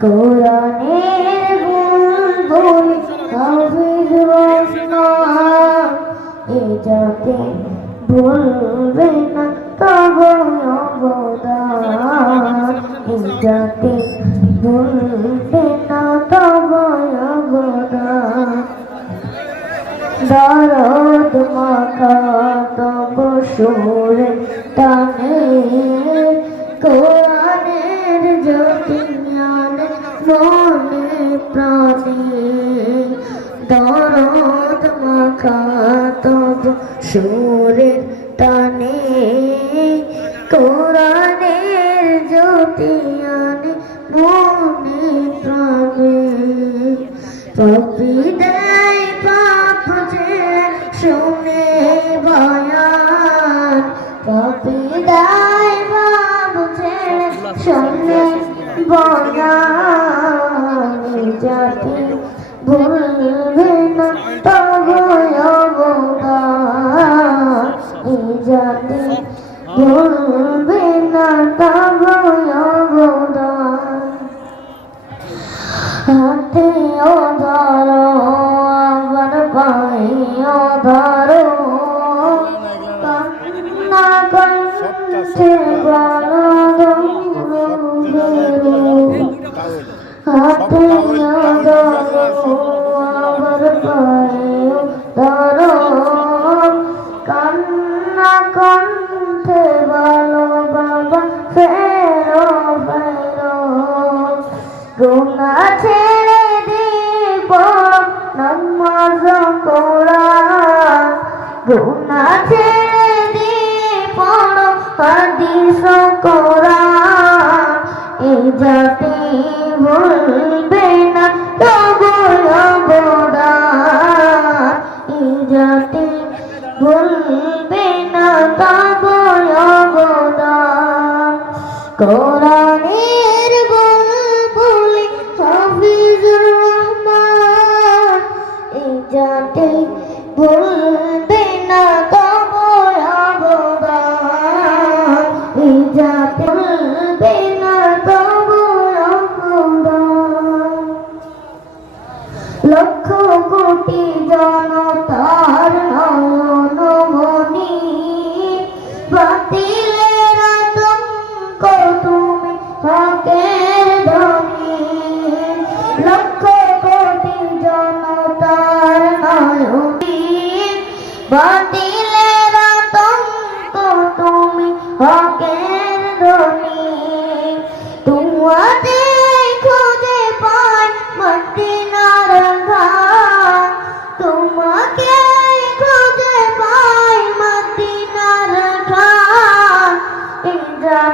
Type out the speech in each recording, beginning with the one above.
কোরআনের বুলবুল হাফিজ রহমান এ যাতে ভুলবে না তব অবদান। এ যাতে ভুলবে না তব দরদ মাখা তব সুরে টানে, কোরআনের জ্যোতি আনে, মনে প্রাণে। পবিদায় পাপ যে শুনে বয়ান পবিদায় পাপ যে শুনে বয়ান। ভুলবে না তবে অবদান। হাতে ও গুনা ছেড়ে দিব নামাজ কোরআন গুনা ছেড়ে দিব হাদিস কোরআন এই জাতি ভুলবে না তবু অবদান এই জাতি ভুলবে না তবু অবদান কোরআনের জাতি ভুলবে না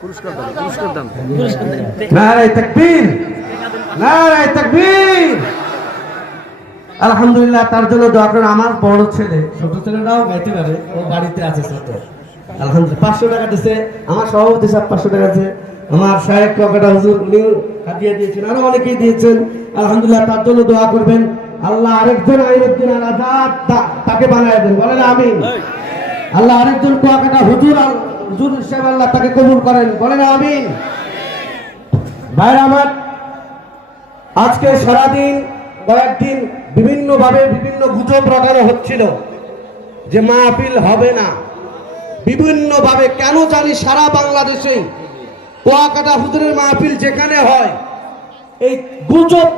পুরস্কার দান পুরস্কার দান নারায় তাকবীর নারায় তাকবীর। আলহামদুলিল্লাহ তার জন্য দোয়া করেন আমার বড় ছেলে ছোট ছেলেটাও গাইতে পারে ও বাড়িতে আছে ছোট আলহামদুলিল্লাহ পাঁচশো টাকা দিছে আমার সভাপতি সাহেব পাঁচশো টাকা আছে আমার সাহেব কাকাটা হুজুর হাতিয়ে দিয়েছেন আরও অনেকেই দিয়েছেন। আলহামদুলিল্লাহ তার জন্য দোয়া করবেন। আল্লাহ আরেকজন আইনুদ্দিন আল আজাদ তাকে বানায় দেন বলেন আমি আল্লাহ আরেকজন কুয়াকাটা হুজুর আল- হুজুর হিসেবে আল্লাহ তাকে কবুল করেন। বলেন আমি ভাইরা আমার, আজকে সারাদিন কয়েকদিন বিভিন্ন ভাবে বিভিন্ন গুজব রটানো হচ্ছিল যে মাহফিল হবে না। বিভিন্ন ভাবে কেন জানি সারা বাংলাদেশে কুয়াকাটা হুজুরের মাহফিল যেখানে হয়, এই গুজব